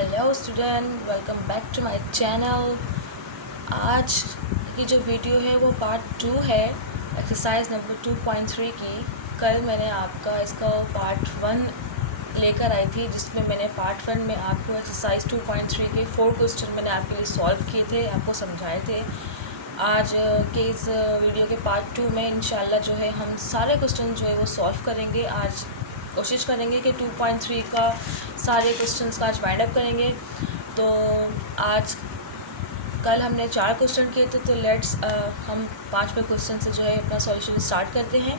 Hello student, welcome back to my channel. आज की जो वीडियो है वो पार्ट 2 है एक्सरसाइज नंबर 2.3 की। कल मैंने आपका इसका पार्ट 1 लेकर आई थी, जिसमें मैंने पार्ट 1 में आपको एक्सरसाइज 2.3 के 4 क्वेश्चन मैंने आपके लिए सॉल्व किए थे, आपको समझाए थे। आज के इस वीडियो के पार्ट 2 में इंशाल्लाह जो है हम सारे क्वेश्चन जो है वो सॉल्व करेंगे। आज कोशिश करेंगे कि 2.3 का सारे क्वेश्चंस का आज वाइंड अप करेंगे। तो आज कल हमने 4 क्वेश्चन किए थे, तो लेट्स हम 5वें क्वेश्चन से जो है अपना सॉल्यूशन स्टार्ट करते हैं।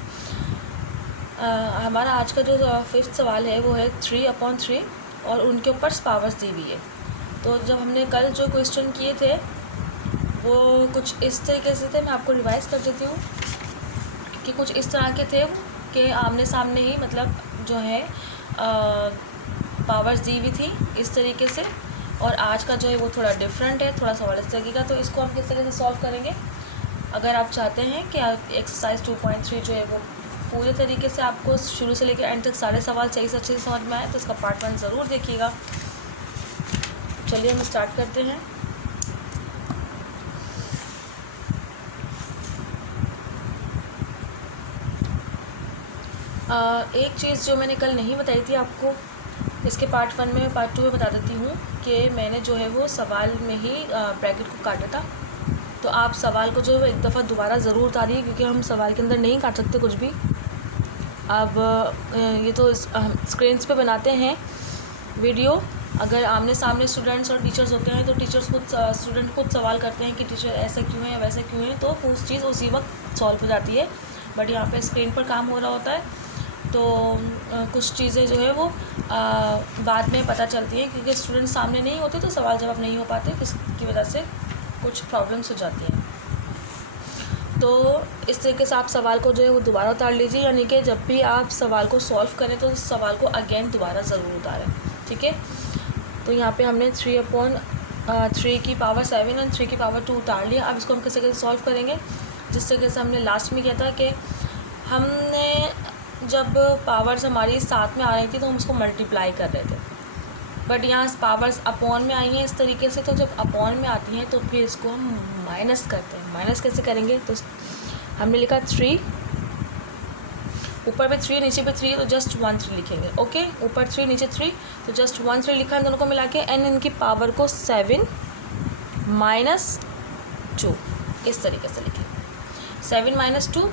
हमारा आज का जो 5th सवाल है वो है 3/3 और उनके ऊपर पावर्स दी हुई है। तो जब हमने कल जो क्वेश्चन किए थे वो कुछ इस तरीके से थे, मैं आपको रिवाइज़ कर देती हूँ कि कुछ इस तरह के थे कि आमने सामने ही मतलब जो है पावर्स दी हुई थी इस तरीके से, और आज का जो है वो थोड़ा डिफरेंट है, थोड़ा सवाल इस तरीके का। तो इसको हम किस तरह से सॉल्व करेंगे, अगर आप चाहते हैं कि एक्सरसाइज 2.3 जो है वो पूरे तरीके से आपको शुरू से लेकर एंड तक सारे सवाल सही से अच्छे से समझ में आए, तो इसका पार्ट 1 ज़रूर देखिएगा। चलिए हम स्टार्ट करते हैं। एक चीज़ जो मैंने कल नहीं बताई थी आपको, इसके पार्ट 1 में पार्ट 2 में बता देती हूँ कि मैंने जो है वो सवाल में ही ब्रैकेट को काटा था। तो आप सवाल को जो है एक दफ़ा दोबारा ज़रूर उतारिए, क्योंकि हम सवाल के अंदर नहीं काट सकते कुछ भी। अब ये तो स्क्रीन्स पे बनाते हैं वीडियो। अगर आमने सामने स्टूडेंट्स और टीचर्स होते हैं तो टीचर्स खुद स्टूडेंट खुद सवाल करते हैं कि टीचर ऐसा क्यों है या वैसा क्यों है, तो उस चीज़ उसी वक्त सॉल्व हो जाती है। बट यहाँ पे स्क्रीन पर काम हो रहा होता है, तो कुछ चीज़ें जो है वो बाद में पता चलती हैं, क्योंकि स्टूडेंट सामने नहीं होते तो सवाल जवाब नहीं हो पाते, जिसकी वजह से कुछ प्रॉब्लम्स हो जाती हैं। तो इस तरीके से आप सवाल को जो है वो दोबारा उतार लीजिए, यानी कि जब भी आप सवाल को सॉल्व करें तो इस सवाल को अगेन दोबारा ज़रूर उतारें, ठीक है। तो यहाँ पे हमने 3/3 की पावर 7 और 3 की पावर 2 उतार लिया। अब इसको हम किस तरीके से सॉल्व करेंगे, जिस तरीके से हमने लास्ट में किया था कि हमने जब पावर्स हमारी साथ में आ रही थी तो हम उसको मल्टीप्लाई कर रहे थे, बट यहाँ पावर्स अपॉन में आई हैं इस तरीके से। तो जब अपॉन में आती हैं तो फिर इसको हम माइनस करते हैं। माइनस कैसे करेंगे, तो हमने लिखा 3, ऊपर पे 3 नीचे पे 3, तो जस्ट 1 3 लिखेंगे। ओके, ऊपर 3 नीचे 3, तो जस्ट 1 3 लिखा है दोनों को मिला के, एंड इनकी पावर को 7 - 2 इस तरीके से लिखें। 7 - 2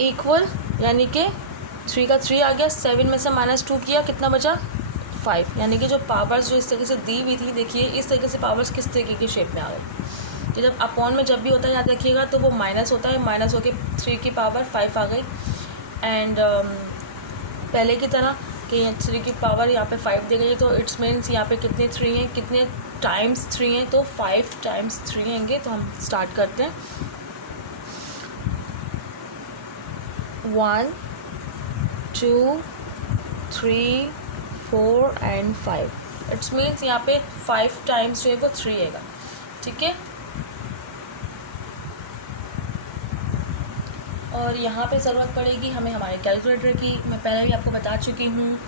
इक्वल, यानी कि 3 का 3 आ गया, 7 में से -2 किया, कितना बचा 5। यानी कि जो पावर्स जो इस तरीके से दी हुई थी, देखिए इस तरीके से पावर्स किस तरीके की शेप में आ गई। कि जब अपॉन में जब भी होता है याद रखिएगा तो वो माइनस होता है, माइनस होके 3 की पावर 5 आ गई। एंड पहले की तरह कि 3 की पावर यहाँ पे 5 दी गई है, तो इट्स मीन्स यहाँ पे कितने 3 हैं, कितने टाइम्स 3 हैं, तो 5 टाइम्स 3 होंगे। तो हम स्टार्ट करते हैं। 1 2 3 4 एंड 5, इट्स मीन्स यहाँ पे 5 टाइम्स जो है वो 3 आएगा, ठीक है। और यहाँ पे ज़रूरत पड़ेगी हमें हमारे कैलकुलेटर की। मैं पहले भी आपको बता चुकी हूँ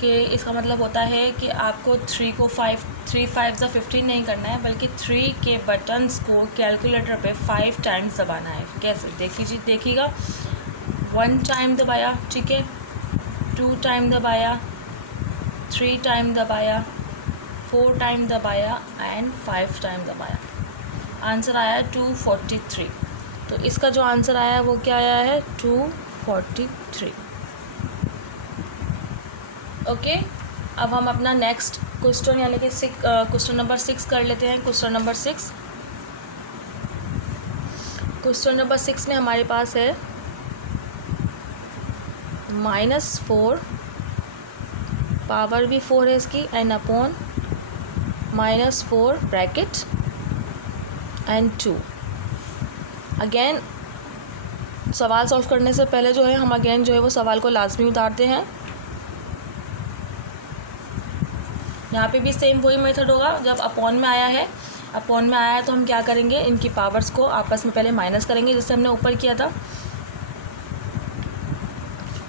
कि इसका मतलब होता है कि आपको 3 को 3 5 ज़ा 15 नहीं करना है, बल्कि 3 के बटन्स को कैलकुलेटर पे 5 टाइम्स दबाना है। कैसे देखिएगा, 1 टाइम दबाया, ठीक है, 2 टाइम दबाया, 3 टाइम दबाया, 4 टाइम दबाया एंड 5 टाइम दबाया। आंसर आया 243। तो इसका जो आंसर आया है वो क्या आया है, 243। ओके, अब हम अपना नेक्स्ट क्वेश्चन यानी कि क्वेश्चन नंबर 6 कर लेते हैं। क्वेश्चन नंबर 6 में हमारे पास है -4, पावर भी 4 है इसकी, and upon -4 bracket and 2। Again सवाल सॉल्व करने से पहले जो है हम अगेन जो है वो सवाल को लाजमी उतारते हैं। यहाँ पे भी सेम वही मेथड होगा। जब अपॉन में आया है तो हम क्या करेंगे, इनकी पावर्स को आपस में पहले माइनस करेंगे, जैसे हमने ऊपर किया था।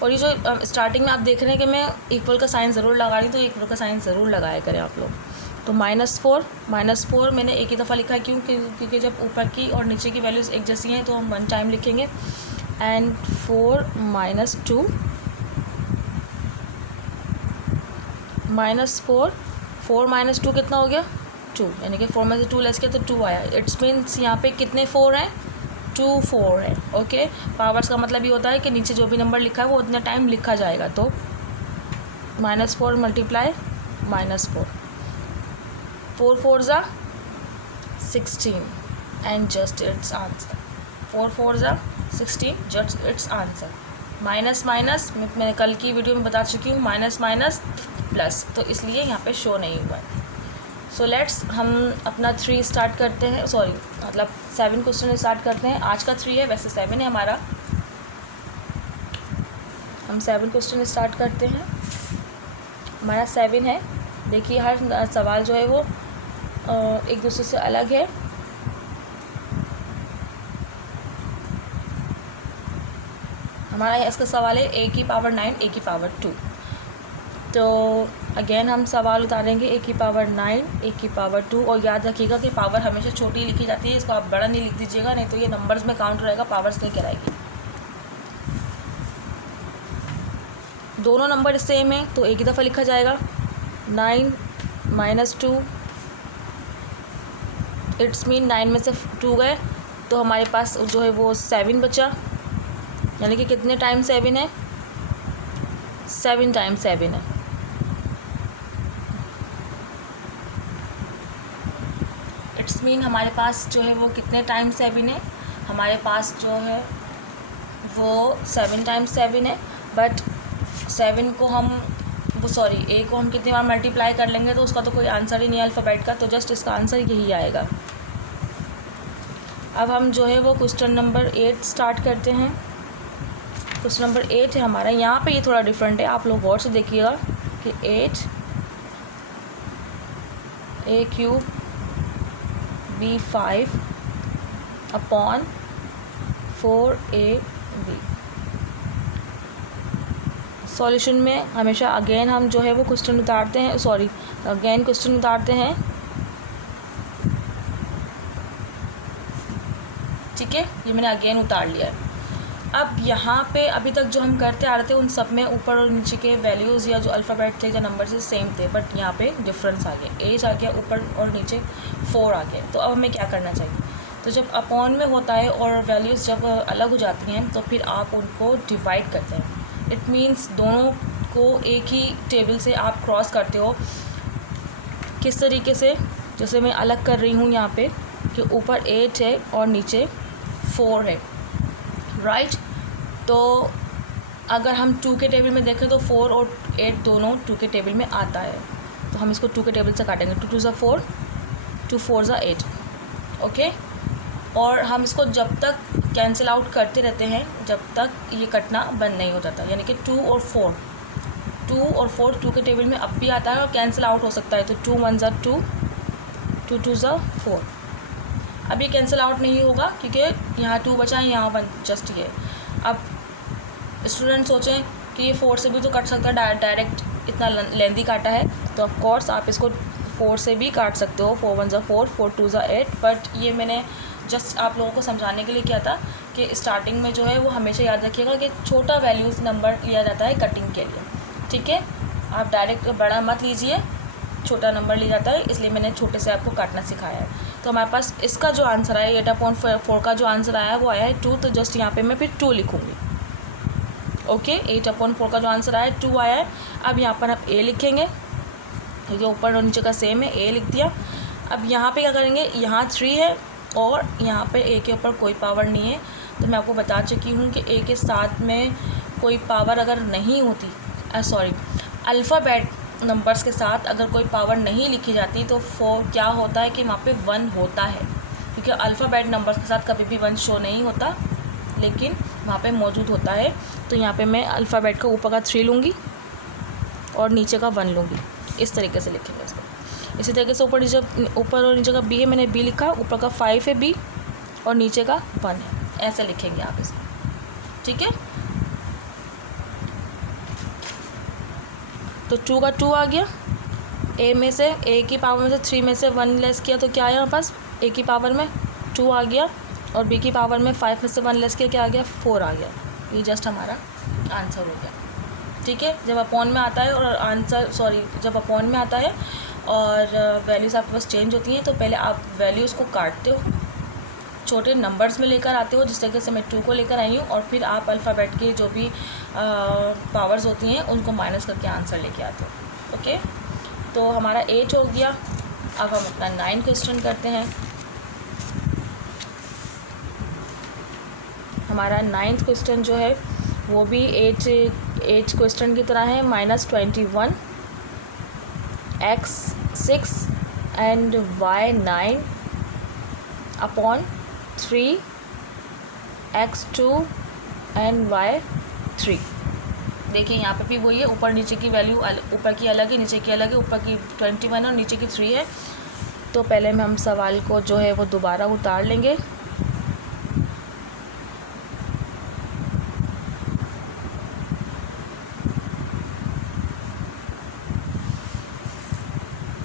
और ये जो स्टार्टिंग में आप देख रहे हैं कि मैं इक्वल का साइन ज़रूर लगा रही हूँ, तो इक्वल का साइन ज़रूर लगाया करें आप लोग। तो -4 मैंने एक ही दफ़ा लिखा है, क्यों? क्योंकि जब ऊपर की और नीचे की वैल्यूज़ एक जैसी हैं तो हम 1 टाइम लिखेंगे। एंड 4 - 2 -4 - 2 कितना हो गया? 2, यानी कि 4 में से 2 लेस किया तो 2 आया। इट्स मीन्स यहाँ पे कितने 4 हैं? 2 4 है। ओके, पावर्स का मतलब ये होता है कि नीचे जो भी नंबर लिखा है वो उतना टाइम लिखा जाएगा। तो -4 मल्टीप्लाई -4, 4 4 ज़ा 16 एंड जस्ट इट्स आंसर। 4 4 ज़ा 16 जस्ट इट्स आंसर। माइनस मैंने कल की वीडियो में बता चुकी हूँ, माइनस प्लस, तो इसलिए यहाँ पे शो नहीं हुआ है। सो लेट्स हम अपना 3 स्टार्ट करते हैं, सॉरी मतलब 7 क्वेश्चन स्टार्ट करते हैं। आज का 3 है, वैसे 7 है हमारा। हम 7 क्वेश्चन स्टार्ट करते हैं। हमारा 7 है। देखिए हर सवाल जो है वो एक दूसरे से अलग है। हमारा इसका सवाल है a की पावर 9 a की पावर 2। तो अगेन हम सवाल उतारेंगे a की पावर 9 a की पावर 2। और याद रखिएगा कि पावर हमेशा छोटी लिखी जाती है, इसको आप बड़ा नहीं लिख दीजिएगा, नहीं तो ये नंबर्स में काउंट रहेगा, पावर्स नहीं कराएगी। दोनों नंबर सेम है तो एक ही दफ़ा लिखा जाएगा। 9 - 2, इट्स मीन 9 में से 2 गए तो हमारे पास जो है वो 7 बचा, यानी कि कितने टाइम 7 है? 7 टाइम्स 7 है। इट्स मीन हमारे पास जो है वो कितने टाइम्स 7 है? हमारे पास जो है वो 7 टाइम्स 7 है। बट 7 को हम a को हम कितनी बार मल्टीप्लाई कर लेंगे तो उसका तो कोई आंसर ही नहीं है अल्फ़ाबेट का, तो जस्ट इसका आंसर यही आएगा। अब हम जो है वो क्वेश्चन नंबर 8 स्टार्ट करते हैं। क्वेश्चन नंबर 8 है हमारा। यहाँ पे ये थोड़ा डिफरेंट है, आप लोग गौर से देखिएगा कि 8 a³ b5 upon 4ab। Solution में हमेशा अगेन हम जो है वो क्वेश्चन उतारते हैं, अगेन क्वेश्चन उतारते हैं। ठीक है, ये मैंने अगेन उतार लिया है। अब यहाँ पे अभी तक जो हम करते आ रहे थे उन सब में ऊपर और नीचे के वैल्यूज़ या जो अल्फ़ाबेट थे या नंबर से सेम थे, बट यहाँ पे डिफरेंस आ गया, एज आ गया, ऊपर और नीचे 4 आ गया। तो अब हमें क्या करना चाहिए? तो जब अपॉन में होता है और वैल्यूज़ जब अलग हो जाती हैं तो फिर आप उनको डिवाइड करते हैं। इट मीन्स दोनों को एक ही टेबल से आप क्रॉस करते हो। किस तरीके से? जैसे मैं अलग कर रही हूँ यहाँ पे कि ऊपर 8 है और नीचे 4 है, राइट। तो अगर हम 2 के टेबल में देखें तो 4 और 8 दोनों 2 के टेबल में आता है, तो हम इसको 2 के टेबल से काटेंगे। 2 2 ज़ा 4, 2 4 ज़ा 8, ओके। और हम इसको जब तक कैंसिल आउट करते रहते हैं जब तक ये कटना बंद नहीं हो जाता, यानी कि 2 और 4 2 के टेबल में अब भी आता है और कैंसिल आउट हो सकता है। तो 2 1 ज़ा 2, 2 2 ज़ा 4। अभी कैंसिल आउट नहीं होगा क्योंकि यहाँ 2 बचा है, यहाँ 1 जस्ट ये। अब स्टूडेंट सोचें कि ये 4 से भी तो कट सकता है, डायरेक्ट इतना लेंदी काटा है, तो ऑफ कोर्स आप इसको 4 से भी काट सकते हो। 4 1 ज़ा 4, 4 2 ज़ा 8। बट ये मैंने जस्ट आप लोगों को समझाने के लिए किया था कि स्टार्टिंग में जो है वो हमेशा याद रखिएगा कि छोटा वैल्यूज़ नंबर लिया जाता है कटिंग के लिए, ठीक है। आप डायरेक्ट बड़ा मत लीजिए, छोटा नंबर लिया जाता है, इसलिए मैंने छोटे से आपको काटना सिखाया है। तो हमारे पास इसका जो आंसर आया 8/4 का जो आंसर आया है वो आया है 2। तो जस्ट यहाँ पे मैं फिर 2 लिखूँगी, ओके। 8/4 का जो आंसर आया है 2 आया है। अब यहाँ पर आप a लिखेंगे, क्योंकि ऊपर और नीचे का सेम है, a लिख दिया। अब यहाँ पे क्या करेंगे? यहाँ 3 है और यहाँ पे a के ऊपर कोई पावर नहीं है। तो मैं आपको बता चुकी हूँ कि a के साथ में कोई पावर अगर नहीं होती, अल्फ़ाबेट नंबर्स के साथ अगर कोई पावर नहीं लिखी जाती तो क्या होता है कि वहाँ पे 1 होता है, क्योंकि अल्फ़ाबेट नंबर्स के साथ कभी भी 1 शो नहीं होता, लेकिन वहाँ पे मौजूद होता है। तो यहाँ पे मैं अल्फ़ाबेट का ऊपर का 3 लूँगी और नीचे का 1 लूँगी, इस तरीके से लिखेंगे इसको। इसी तरीके से ऊपर और नीचे का b है, मैंने b लिखा, ऊपर का 5 है b और नीचे का 1 है, ऐसे लिखेंगे आप इसको, ठीक है। तो 2 का 2 आ गया। ए में से ए की पावर में से 3 में से 1 लेस किया तो क्या आया हमारे पास, ए की पावर में 2 आ गया, और बी की पावर में 5 में से 1 लेस किया क्या आ गया, 4 आ गया। ये जस्ट हमारा आंसर हो गया। ठीक है, जब अपॉन में आता है और जब अपॉन में आता है और वैल्यूज़ आपके पास चेंज होती हैं, तो पहले आप वैल्यूज़ को काटते हो, छोटे नंबर्स में लेकर आते हो, जिस तरीके से मैं 2 को लेकर आई हूँ, और फिर आप अल्फ़ाबेट की जो भी पावर्स होती हैं उनको माइनस करके आंसर लेके आते हो। ओके, तो हमारा 8 हो गया। अब हम अपना 9 क्वेश्चन करते हैं। हमारा 9th क्वेश्चन जो है वो भी 8 क्वेश्चन की तरह है। -21 x 6 and y 9 upon 3 x 2 and y 3। देखिए यहाँ पर भी वही है, ऊपर नीचे की वैल्यू ऊपर की अलग है, नीचे की अलग है, ऊपर की 21 और नीचे की 3 है। तो पहले में हम सवाल को जो है वो दोबारा उतार लेंगे।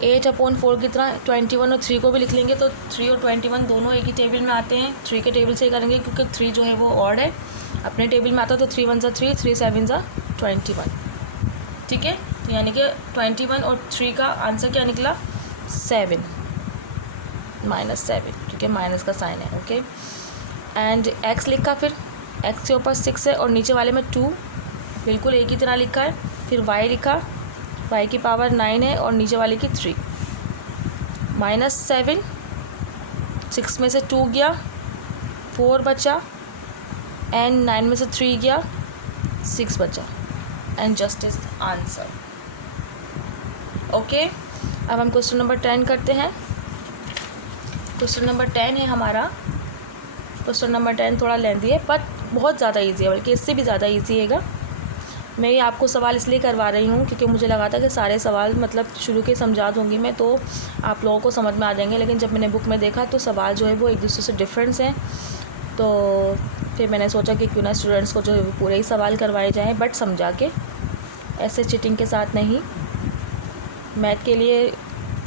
एट अपॉन 4 की तरह 21 और 3 को भी लिख लेंगे, तो 3 और 21 दोनों एक ही टेबल में आते हैं। 3 के टेबल से ही करेंगे क्योंकि 3 जो है वो ऑड है, अपने टेबल में आता है, तो 3 1 3, 3 7 21। ठीक है, तो यानी कि 21 और 3 का आंसर क्या निकला, 7 -7, क्योंकि माइनस का साइन है। ओके, एंड x लिखा, फिर x के ऊपर 6 है और नीचे वाले में 2, बिल्कुल एक ही तरह लिखा है। फिर y लिखा, y की पावर 9 है और नीचे वाले की 3, -7, 6 में से 2 गया, 4 बचा, एंड 9 में से 3 गया, 6 बचा, and just is answer. Okay, अब हम क्वेश्चन नंबर 10 करते हैं। क्वेश्चन नंबर 10 है हमारा। क्वेश्चन नंबर 10 थोड़ा लेंथी है बट बहुत ज़्यादा इजी है, बल्कि इससे भी ज़्यादा इजी हैगा। मैं ये आपको सवाल इसलिए करवा रही हूँ क्योंकि मुझे लगा था कि सारे सवाल मतलब शुरू के समझा दूँगी मैं तो आप लोगों को समझ में आ जाएंगे, लेकिन जब मैंने बुक में देखा तो सवाल जो है वो एक दूसरे से डिफरेंस हैं। तो फिर मैंने सोचा कि क्यों ना स्टूडेंट्स को जो है वो पूरे ही सवाल करवाए जाएँ, बट समझा के, ऐसे चीटिंग के साथ नहीं। मैथ के लिए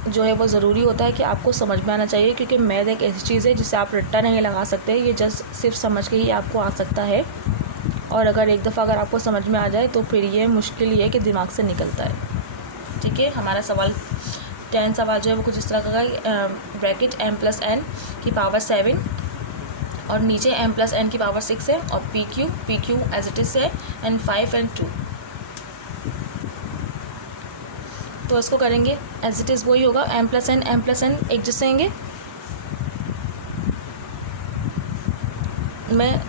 जो है वो ज़रूरी होता है कि आपको समझ में आना चाहिए, क्योंकि मैथ एक ऐसी चीज़ है जिसे आप रट्टा नहीं लगा सकते, ये जस्ट सिर्फ समझ के ही आपको आ सकता है। और अगर एक दफ़ा अगर आपको समझ में आ जाए तो फिर ये मुश्किल ही है कि दिमाग से निकलता है। ठीक है, हमारा सवाल 10 सवाल जो है वो कुछ इस तरह का है, ब्रैकेट m+n की पावर 7 और नीचे m+n की पावर 6 है, और pq एज इट इज़ है, एंड 5 एंड 2। तो इसको करेंगे एज इट इज़ वही होगा, m+n एक जैसे होंगे।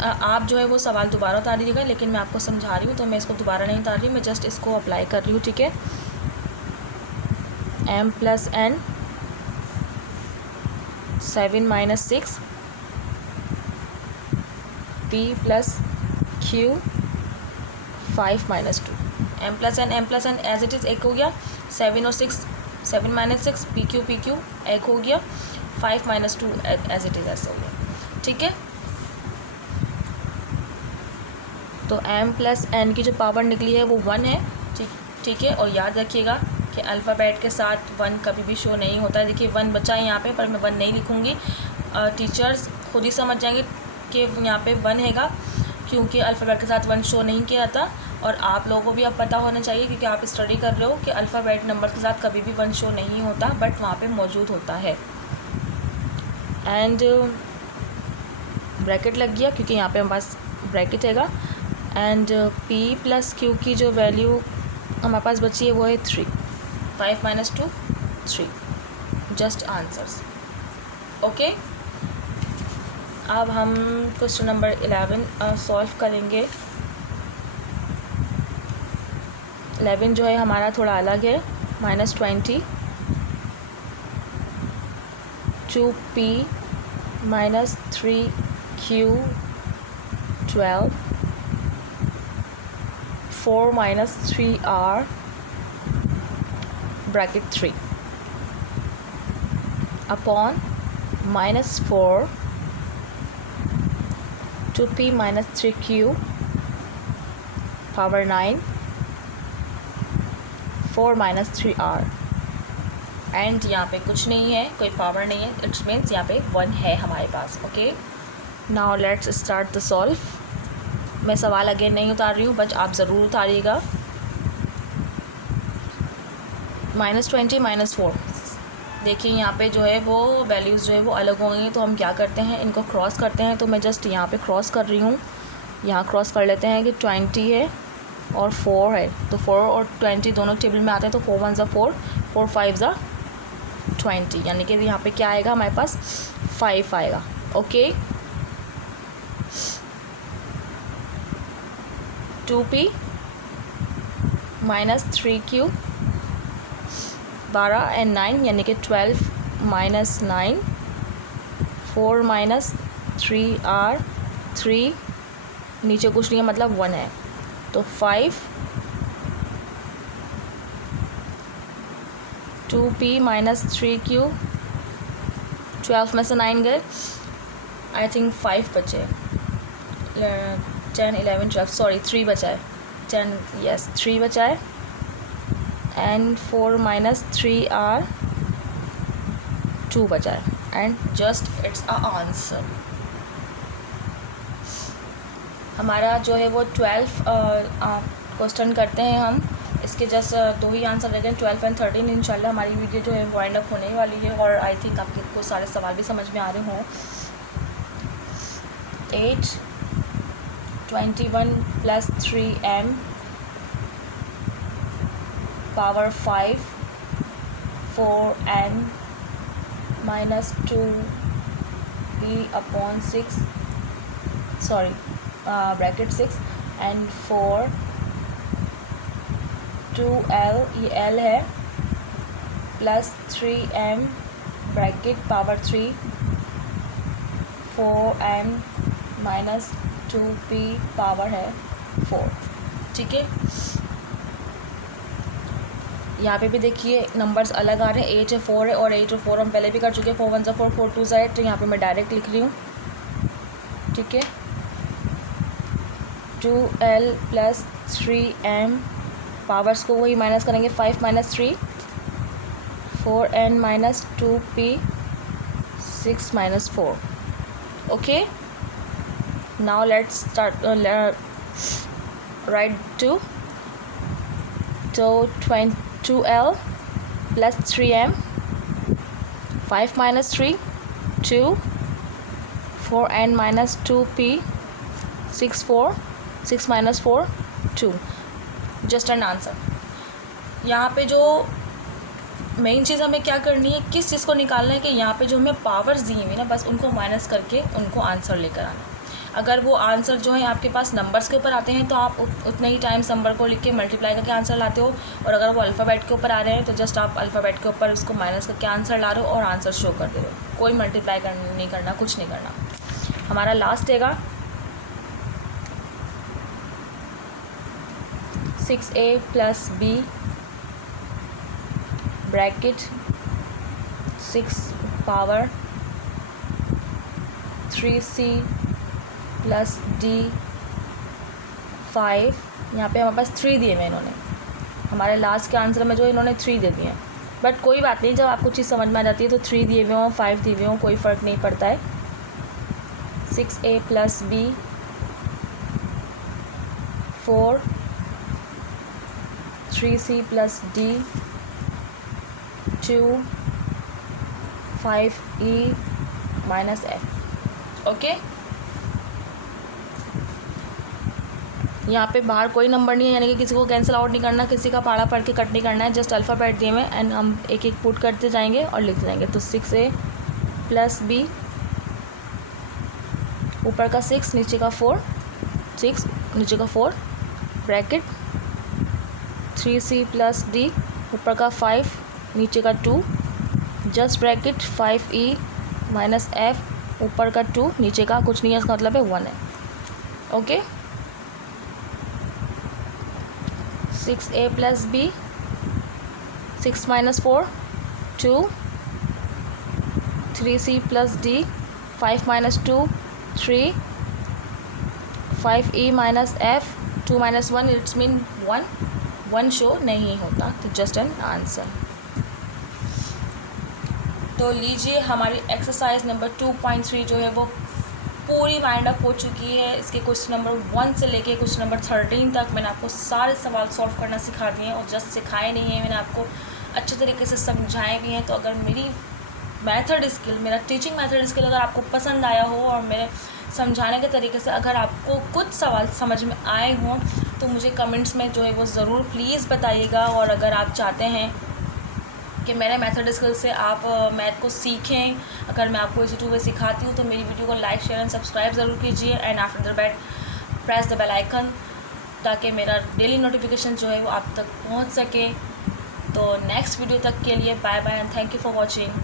आप जो है वो सवाल दोबारा उतार दीजिएगा, लेकिन मैं आपको समझा रही हूँ तो मैं इसको दोबारा नहीं उतार रही, मैं जस्ट इसको अप्लाई कर रही हूँ। ठीक है, m+n 7 - 6 p+q 5 - 2। m+n as it is एक हो गया, 7 और 6 7 - 6 pq एक हो गया, 5 - 2 एज इट इज़ ऐसा हो गया। ठीक है, तो m+n की जो पावर निकली है वो 1 है। ठीक है, और याद रखिएगा कि अल्फ़ाबेट के साथ 1 कभी भी शो नहीं होता है। देखिए 1 बचा है यहाँ पे, पर मैं 1 नहीं लिखूँगी, टीचर्स खुद ही समझ जाएंगे कि यहाँ पे 1 हैगा, क्योंकि अल्फ़ाबेट के साथ 1 शो नहीं किया जाता। और आप लोगों को भी अब पता होना चाहिए, क्योंकि आप स्टडी कर रहे हो, कि अल्फ़ाबेट नंबर के साथ कभी भी 1 शो नहीं होता, बट वहाँ पे मौजूद होता है। एंड ब्रैकेट लग गया क्योंकि यहाँ पे हमारे पास ब्रैकेट हैगा, एंड p+q की जो वैल्यू हमारे पास बची है वो है 3, 5 - 2 3, जस्ट आंसर्स। ओके, अब हम क्वेश्चन नंबर 11 सॉल्व करेंगे। 11 जो है हमारा थोड़ा अलग है, -20 2p - 3q 12 4 - 3r bracket 3 upon -4 2p - 3q power 9 4 minus 3r and यहाँ पे कुछ नहीं है, कोई पावर नहीं है, इट्स मीन्स यहाँ पे 1 है हमारे पास। Okay, now let's start the solve. मैं सवाल अगेन नहीं उतार रही हूँ, बट आप ज़रूर उतारिएगा। -20 -4, देखिए यहाँ पे जो है वो वैल्यूज़ जो है वो अलग हो गई हैं, तो हम क्या करते हैं, इनको क्रॉस करते हैं। तो मैं जस्ट यहाँ पे क्रॉस कर रही हूँ, यहाँ क्रॉस कर लेते हैं कि 20 है और 4 है, तो 4 और 20 दोनों टेबल में आते हैं, तो 4 1 = 4, 4 5 = 20, यानी कि यहाँ पे क्या आएगा हमारे पास 5 आएगा। ओके, 2p - 3q 12 and 9 यानी कि 12 - 9, 4 - 3r 3, नीचे कुछ नहीं है मतलब 1 है, तो 5, 2p - 3q 12 में से 9 गए, आई थिंक 5 बचे, 10 11 12 सॉरी 3 बचा है, 10 यस 3 बचा है, एंड 4 - 3r 2 बचा है, and just it's a answer. हमारा जो है वो 12 क्वेश्चन करते हैं हम, इसके जस्ट 2 ही आंसर रह गए, 12 और 13। इंशाल्लाह हमारी वीडियो जो है वाइंड अप होने वाली है, और आई थिंक आपको सारे सवाल भी समझ में आ रहे हों। 8 21 + 3m power 5 4n - 2p/6 sorry bracket 6 and 4 2l ये l है plus 3m bracket power 3 4n - 2p power है 4। ठीक है, यहाँ पे भी देखिए नंबर्स अलग आ रहे हैं, 8 है 4 है, और 8 और 4 हम पहले भी कर चुके हैं, 4 1 = 4 4 2 = 8, तो यहाँ पे मैं डायरेक्ट लिख रही हूँ। ठीक है, 2l + 3m पावर्स को वही माइनस करेंगे, 5 - 3 4n - 2p 6 - 4। Okay, now let's start right 2, तो 2l + 3m 5 - 3 2 4n - 2p 6 4 6 - 4 2, just an answer. यहाँ पे जो मेन चीज़ हमें क्या करनी है, किस चीज़ को निकालना है कि यहाँ पे जो हमें पावर्स दी हुई ना, बस उनको माइनस करके उनको आंसर लेकर आना। अगर वो आंसर जो है आपके पास नंबर्स के ऊपर आते हैं, तो आप उतने ही टाइम्स नंबर को लिख के मल्टीप्लाई करके आंसर लाते हो, और अगर वो अल्फ़ाबेट के ऊपर आ रहे हैं तो जस्ट आप अल्फ़ाबेट के ऊपर उसको माइनस करके आंसर ला रहे हो और आंसर शो कर दे रहे हो। कोई मल्टीप्लाई नहीं करना, कुछ नहीं करना। हमारा लास्ट हैगा 6a + b bracket 6 power 3c + d 5, यहाँ पे हमारे पास 3 दिए हुए इन्होंने, हमारे लास्ट के आंसर में जो इन्होंने 3 दे दिए हैं, बट कोई बात नहीं, जब आपको चीज़ समझ में आ जाती है तो 3 दिए हुए हों 5 दिए हुए हों कोई फ़र्क नहीं पड़ता है। 6a + b 4 3c + d 2 5e - f। Okay, यहाँ पे बाहर कोई नंबर नहीं है, यानी कि किसी को कैंसिल आउट नहीं करना, किसी का पाड़ा पढ़ के कट नहीं करना है, जस्ट अल्फ़ाबेट दिए हुए एंड हम एक एक पुट करते जाएंगे और लिखते जाएंगे। तो 6a + b ऊपर का 6 नीचे का 4 6 नीचे का 4 ब्रैकेट 3c + d ऊपर का 5 नीचे का 2 जस्ट ब्रैकेट 5e - f ऊपर का 2 नीचे का कुछ नहीं है, इसका मतलब है 1 है। Okay, 6a + b 6 - 4 2 3c + d 5 - 2 3 5e - f 2 - 1 it's mean 1 1 show नहीं होता, तो जस्ट एन आंसर। तो लीजिए हमारी एक्सरसाइज नंबर 2.3 जो है वो पूरी वाइंड अप हो चुकी है। इसके क्वेश्चन नंबर 1 से लेके क्वेश्चन नंबर 13 तक मैंने आपको सारे सवाल सॉल्व करना सिखा दिए हैं, और जस्ट सिखाए नहीं है, मैंने आपको अच्छे तरीके से समझाए भी हैं। तो अगर मेरी मेथड स्किल, मेरा टीचिंग मेथड स्किल अगर आपको पसंद आया हो, और मेरे समझाने के तरीके से अगर आपको कुछ सवाल समझ में आए हों, तो मुझे कमेंट्स में जो है वो ज़रूर प्लीज़ बताइएगा। और अगर आप चाहते हैं कि मेरे मेथड स्किल से आप मैथ को सीखें, अगर मैं आपको इसी टू वे सिखाती हूँ, तो मेरी वीडियो को लाइक, शेयर एंड सब्सक्राइब ज़रूर कीजिए। And after that press the bell icon, ताकि मेरा डेली नोटिफिकेशन जो है वो आप तक पहुँच सके। तो नेक्स्ट वीडियो तक के लिए bye bye and thank you for watching.